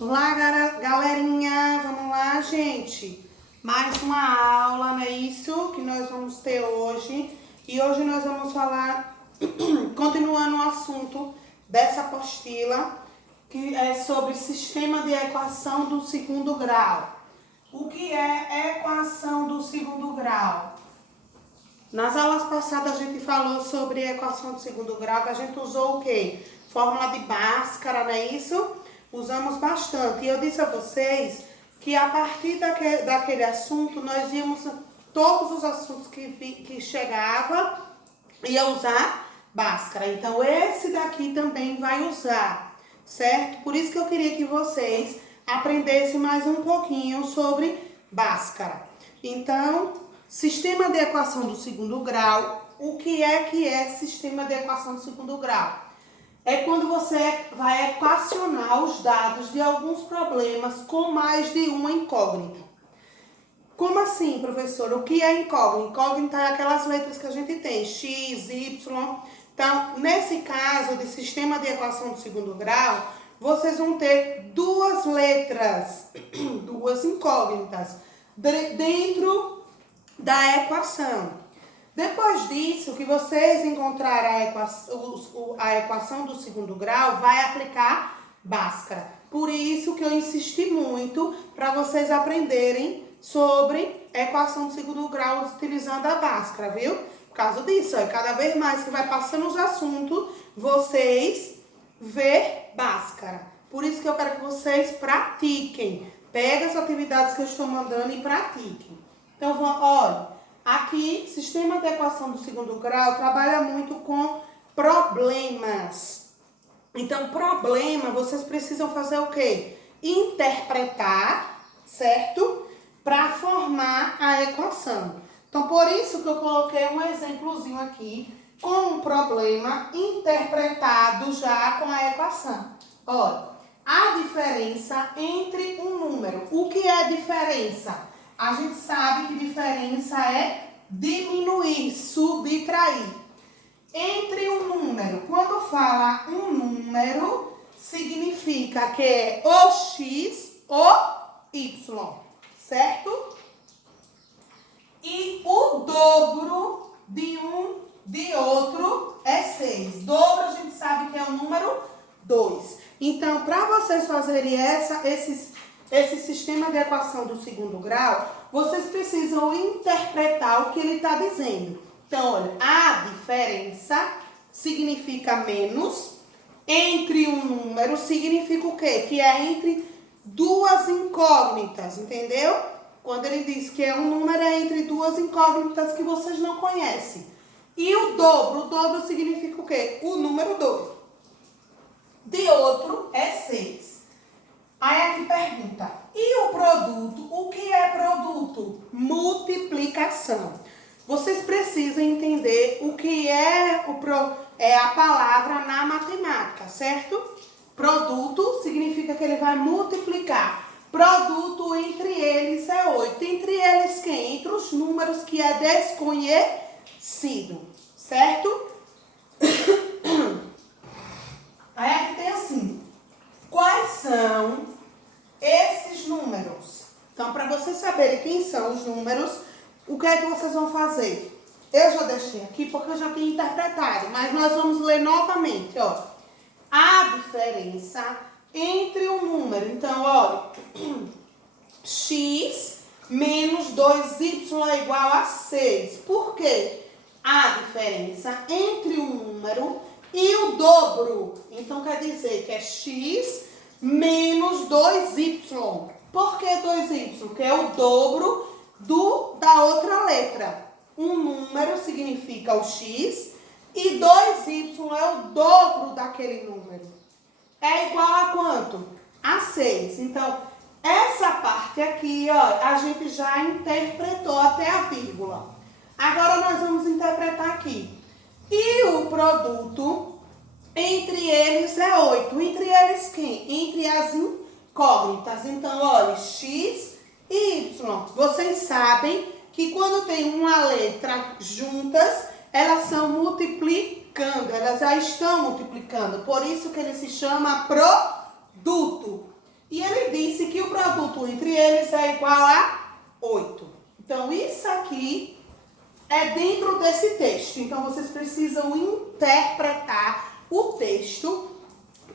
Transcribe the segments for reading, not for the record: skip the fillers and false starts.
Olá, galerinha! Vamos lá, gente? Mais uma aula, não é isso que nós vamos ter hoje. E hoje nós vamos falar, continuando o assunto dessa apostila, que é sobre sistema de equação do segundo grau. O que é equação do segundo grau? Nas aulas passadas a gente falou sobre equação do segundo grau, que a gente usou o quê? Fórmula de Bhaskara, não é isso? Usamos bastante. E eu disse a vocês que a partir daquele assunto, nós íamos, todos os assuntos que chegava, ia usar Bhaskara. Então, esse daqui também vai usar, certo? Por isso que eu queria que vocês aprendessem mais um pouquinho sobre Bhaskara. Então, sistema de equação do segundo grau. O que é sistema de equação do segundo grau? É quando você vai equacionar os dados de alguns problemas com mais de uma incógnita. Como assim, professor? O que é incógnita? Incógnita é aquelas letras que a gente tem, x, y. Então, nesse caso de sistema de equação do segundo grau, vocês vão ter duas letras, duas incógnitas, dentro da equação. Depois disso, que vocês encontrarem a equação do segundo grau, vai aplicar Bhaskara. Por isso que eu insisti muito para vocês aprenderem sobre equação do segundo grau utilizando a Bhaskara, viu? Por causa disso, cada vez mais que vai passando os assuntos, vocês vê Bhaskara. Por isso que eu quero que vocês pratiquem. Peguem as atividades que eu estou mandando e pratiquem. Então, olha. Aqui, sistema de equação do segundo grau trabalha muito com problemas. Então, problema, vocês precisam fazer o quê? Interpretar, certo? Para formar a equação. Então, por isso que eu coloquei um exemplozinho aqui com um problema interpretado já com a equação. Olha, a diferença entre um número. O que é diferença? A gente sabe que diferença é diminuir, subtrair. Entre um número, quando fala um número, significa que é o x ou y, certo? E o dobro de um de outro é 6. Dobro a gente sabe que é o número 2. Então, para vocês fazerem esse sistema de equação do segundo grau, vocês precisam interpretar o que ele está dizendo. Então, olha, a diferença significa menos, entre um número significa o quê? Que é entre duas incógnitas, entendeu? Quando ele diz que é um número, é entre duas incógnitas que vocês não conhecem. E o dobro significa o quê? O número 2. De outro é 6. Aí aqui pergunta, e o produto? O que é produto? Multiplicação. Vocês precisam entender o que é a palavra na matemática, certo? Produto significa que ele vai multiplicar. Produto entre eles é 8. Entre eles quem? Entre os números que é desconhecido, certo? Aí aqui tem assim. Quais são esses números? Então, para vocês saberem quem são os números, o que é que vocês vão fazer? Eu já deixei aqui porque eu já tinha interpretado, mas nós vamos ler novamente, ó. A diferença entre um número. Então, olha, x menos 2y é igual a 6. Por quê? A diferença entre um número e o dobro. Então, quer dizer que é x menos 2y. Por que 2y? Porque é o dobro da outra letra. Um número significa o x e 2y é o dobro daquele número. É igual a quanto? A 6. Então, essa parte aqui, ó, a gente já interpretou até a vírgula. Agora, nós vamos interpretar aqui. E o produto, entre eles é 8. Entre eles quem? Entre as incógnitas. Então, olha, x e y. Vocês sabem que quando tem uma letra juntas, elas são elas já estão multiplicando. Por isso que ele se chama produto. E ele disse que o produto entre eles é igual a 8. Então, isso aqui é dentro desse texto. Então, vocês precisam interpretar o texto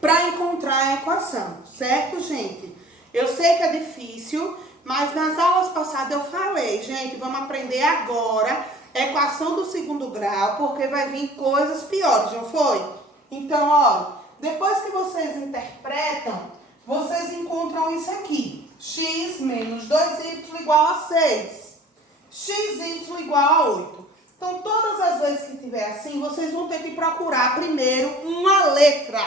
para encontrar a equação, certo, gente? Eu sei que é difícil, mas nas aulas passadas eu falei, gente, vamos aprender agora equação do segundo grau, porque vai vir coisas piores, não foi? Então, ó, depois que vocês interpretam, vocês encontram isso aqui. X menos 2y igual a 6. XY igual a 8. Então, todas as vezes que tiver assim, vocês vão ter que procurar primeiro uma letra.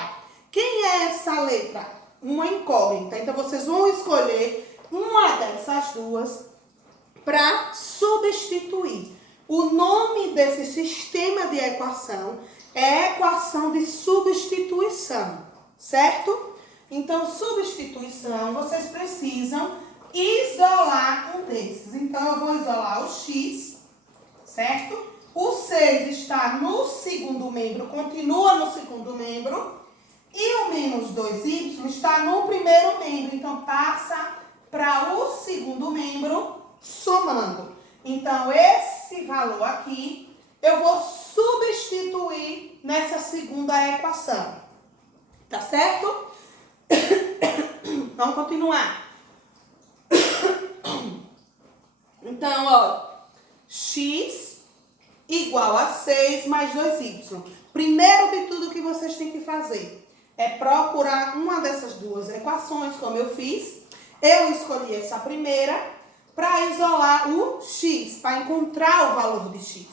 Quem é essa letra? Uma incógnita. Então, vocês vão escolher uma dessas duas para substituir. O nome desse sistema de equação é equação de substituição, certo? Então, substituição, vocês precisam isolar um desses. Então, eu vou isolar o x, certo? O 6 está no segundo membro, continua no segundo membro. E o menos 2y está no primeiro membro. Então, passa para o segundo membro somando. Então, esse valor aqui, eu vou substituir nessa segunda equação. Tá certo? Vamos continuar. Então, ó, x igual a 6 mais 2y. Primeiro de tudo que vocês têm que fazer é procurar uma dessas duas equações, como eu fiz. Eu escolhi essa primeira para isolar o x, para encontrar o valor de x.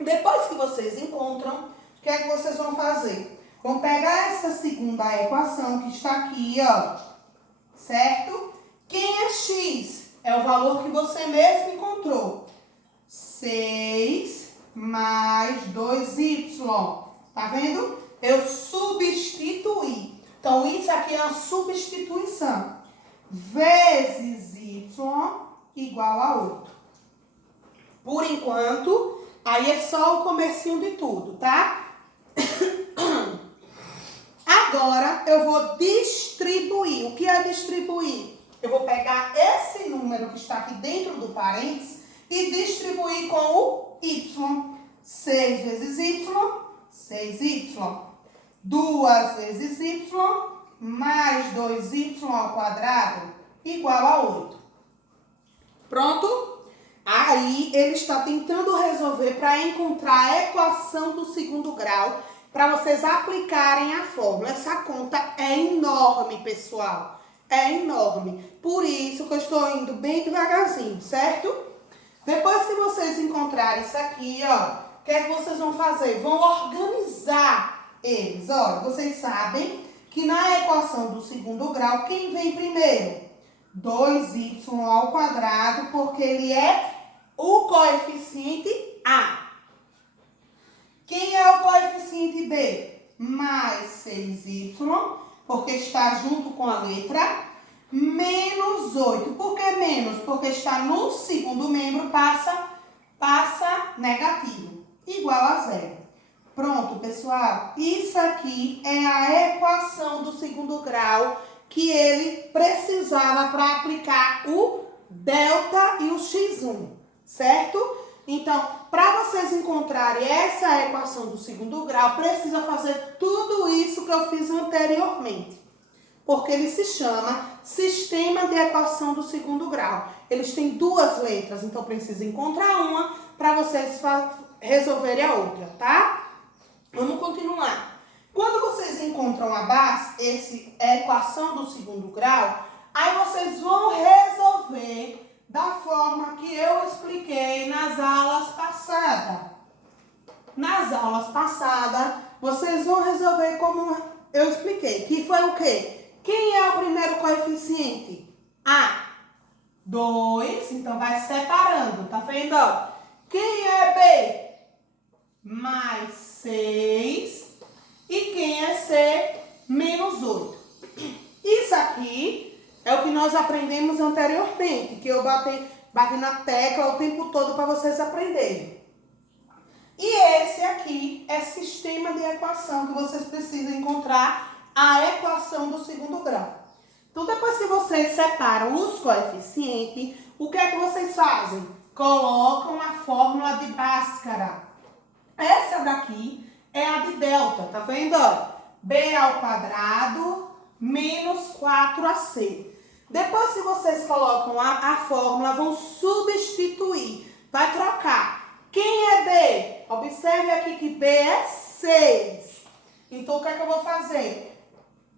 Depois que vocês encontram, o que é que vocês vão fazer? Vão pegar essa segunda equação que está aqui, ó, certo? Quem é x? É o valor que você mesmo encontrou. 6 mais 2y. Tá vendo? Eu substituí. Então, isso aqui é uma substituição. Vezes y igual a 8. Por enquanto, aí é só o comecinho de tudo, tá? Agora, eu vou distribuir. O que é distribuir? Eu vou pegar esse número que está aqui dentro do parênteses e distribuir com o y. 6 vezes y, 6y. 2 vezes y mais 2y ao quadrado igual a 8. Pronto? Aí, ele está tentando resolver para encontrar a equação do segundo grau, para vocês aplicarem a fórmula. Essa conta é enorme, pessoal. É enorme. Por isso que eu estou indo bem devagarzinho, certo? Depois que vocês encontrarem isso aqui, ó, o que é que vocês vão fazer? Vão organizar eles. Ó, vocês sabem que na equação do segundo grau, quem vem primeiro? 2y ao quadrado, porque ele é o coeficiente A. Quem é o coeficiente B? Mais 6y, porque está junto com a letra, menos 8. Por que menos? Porque está no segundo membro, passa negativo, igual a 0. Pronto, pessoal. Isso aqui é a equação do segundo grau que ele precisava para aplicar o delta e o x1, certo? Então, para vocês encontrarem essa equação do segundo grau, precisa fazer tudo isso que eu fiz anteriormente. Porque ele se chama sistema de equação do segundo grau. Eles têm duas letras, então precisa encontrar uma para vocês resolverem a outra, tá? Vamos continuar. Quando vocês encontram a base, a equação do segundo grau, aí vocês vão resolver da forma que eu expliquei nas aulas passadas. Nas aulas passadas, vocês vão resolver como eu expliquei, que foi o quê? Quem é o primeiro coeficiente? A. 2, então vai separando, tá vendo? Ó? Quem é B? Mais 6. E quem é C? Menos 8. Isso aqui é o que nós aprendemos anteriormente, que eu bati na tecla o tempo todo para vocês aprenderem. E esse aqui é sistema de equação que vocês precisam encontrar a equação do segundo grau. Então, depois que vocês separam os coeficientes, o que é que vocês fazem? Colocam a fórmula de Bhaskara. Essa daqui é a de delta, tá vendo? Ó, b ao quadrado menos 4ac. Depois que vocês colocam a fórmula, vão substituir. Vai trocar. Quem é b? Observe aqui que b é 6. Então, o que é que eu vou fazer?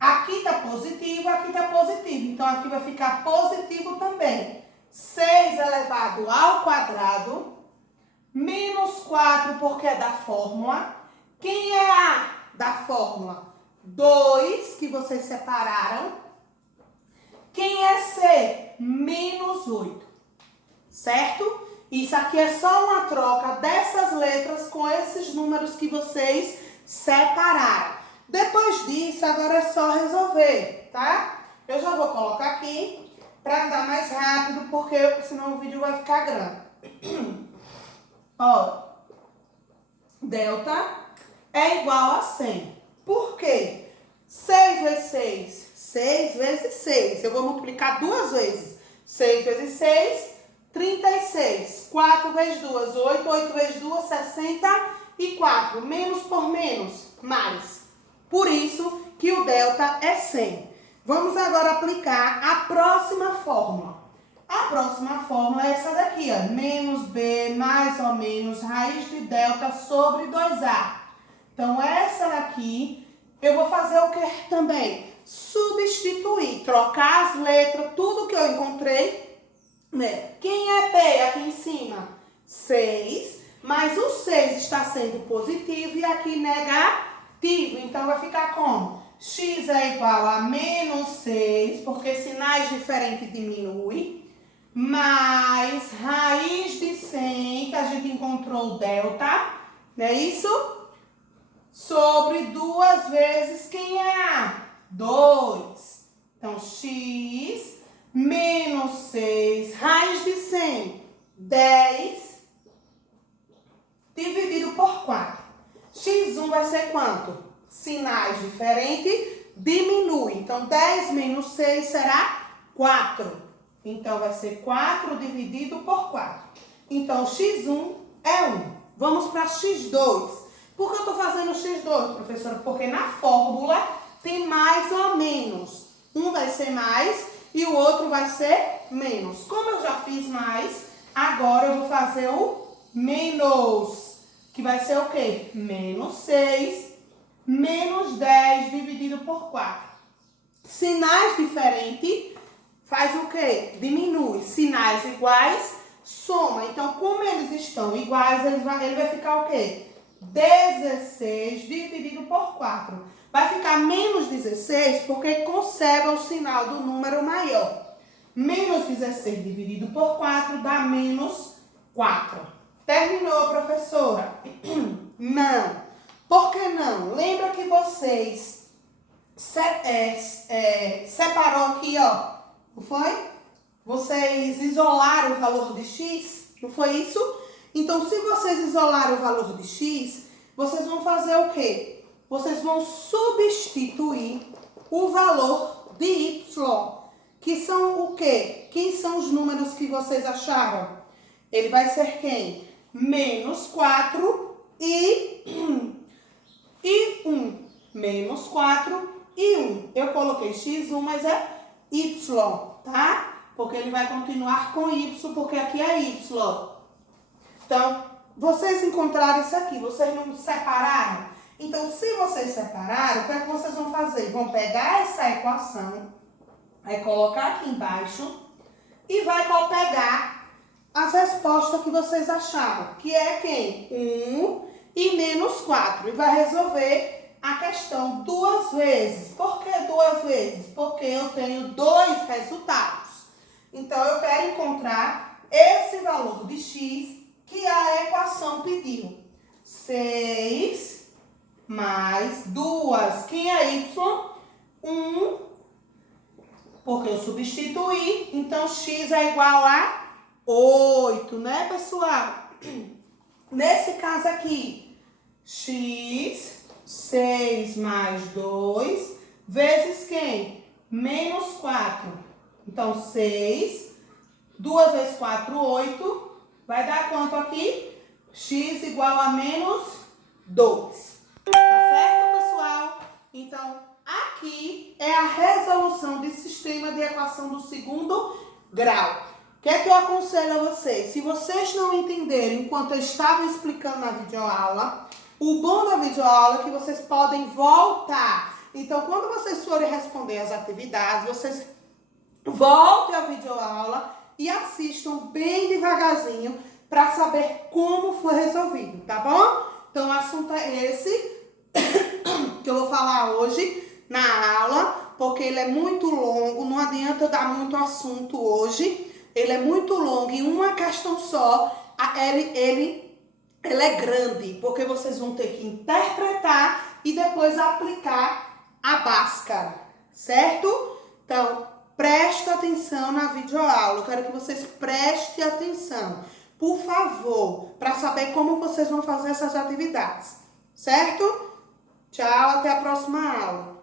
Aqui está positivo, aqui está positivo. Então, aqui vai ficar positivo também. 6 elevado ao quadrado, menos 4, porque é da fórmula. Quem é a da fórmula? 2, que vocês separaram. Quem é C? Menos 8. Certo? Isso aqui é só uma troca dessas letras com esses números que vocês separaram. Depois disso, agora é só resolver, tá? Eu já vou colocar aqui para andar mais rápido, porque senão o vídeo vai ficar grande. Ó, delta é igual a 100. Por quê? 6 vezes 6, 6 vezes 6. Eu vou multiplicar duas vezes. 6 vezes 6, 36. 4 vezes 2, 8. 8 vezes 2, 64. Menos por menos, mais. Por isso que o delta é 100. Vamos agora aplicar a próxima fórmula. A próxima fórmula é essa daqui, ó. Menos b mais ou menos raiz de delta sobre 2a. Então, essa daqui, eu vou fazer o que também? Substituir, trocar as letras, tudo que eu encontrei, né? Quem é b aqui em cima? 6, mas o 6 está sendo positivo e aqui negativo. Então, vai ficar como? X é igual a menos 6, porque sinais diferentes diminuem, mais raiz de 100, que a gente encontrou o delta, não é isso? Sobre 2 vezes quem é A? 2. Então, X menos 6, raiz de 100, 10, dividido por 4. X1 vai ser quanto? Sinais diferentes, diminui. Então, 10 menos 6 será 4. Então, vai ser 4 dividido por 4. Então, X1 é 1. Vamos para X2. Por que eu estou fazendo X2, professora? Porque na fórmula tem mais ou menos. Um vai ser mais e o outro vai ser menos. Como eu já fiz mais, agora eu vou fazer o menos. Que vai ser o quê? Menos 6, menos 10 dividido por 4. Sinais diferentes faz o quê? Diminui. Sinais iguais, soma. Então, como eles estão iguais, ele vai ficar o quê? 16 dividido por 4. Vai ficar menos 16 porque conserva o sinal do número maior. Menos 16 dividido por 4 dá menos 4. Terminou, professora? Não. Por que não? Lembra que vocês separou aqui, ó. Não foi? Vocês isolaram o valor de x? Não foi isso? Então, se vocês isolaram o valor de x, vocês vão fazer o quê? Vocês vão substituir o valor de y. Que são o quê? Quem são os números que vocês acharam? Ele vai ser quem? Menos 4 e 1. Menos 4 e 1. Eu coloquei x1, mas é y, tá? Porque ele vai continuar com y, porque aqui é y. Então, vocês encontraram isso aqui, vocês não separaram? Então, se vocês separaram, o que é que vocês vão fazer? Vão pegar essa equação, vai colocar aqui embaixo e vai pegar as respostas que vocês acharam, que é quem? 1 e menos 4. E vai resolver a questão duas vezes. Por que duas vezes? Porque eu tenho dois resultados. Então, eu quero encontrar esse valor de x que a equação pediu. 6 mais 2, quem é y? 1, porque eu substituí. Então, x é igual a 8, né, pessoal? Nesse caso aqui, x, 6 mais 2, vezes quem? menos 4. Então, 6. 2 vezes 4, 8. Vai dar quanto aqui? X igual a menos 2. Tá certo, pessoal? Então, aqui é a resolução de sistema de equação do segundo grau. O que é que eu aconselho a vocês? Se vocês não entenderem enquanto eu estava explicando na videoaula, o bom da videoaula é que vocês podem voltar. Então, quando vocês forem responder as atividades, vocês voltem à videoaula e assistam bem devagarzinho para saber como foi resolvido, tá bom? Então, o assunto é esse que eu vou falar hoje na aula, porque ele é muito longo, não adianta eu dar muito assunto hoje. Ele é muito longo e uma questão só, ela é grande, porque vocês vão ter que interpretar e depois aplicar a Bhaskara, certo? Então, preste atenção na videoaula. Eu quero que vocês prestem atenção, por favor, para saber como vocês vão fazer essas atividades, certo? Tchau, até a próxima aula.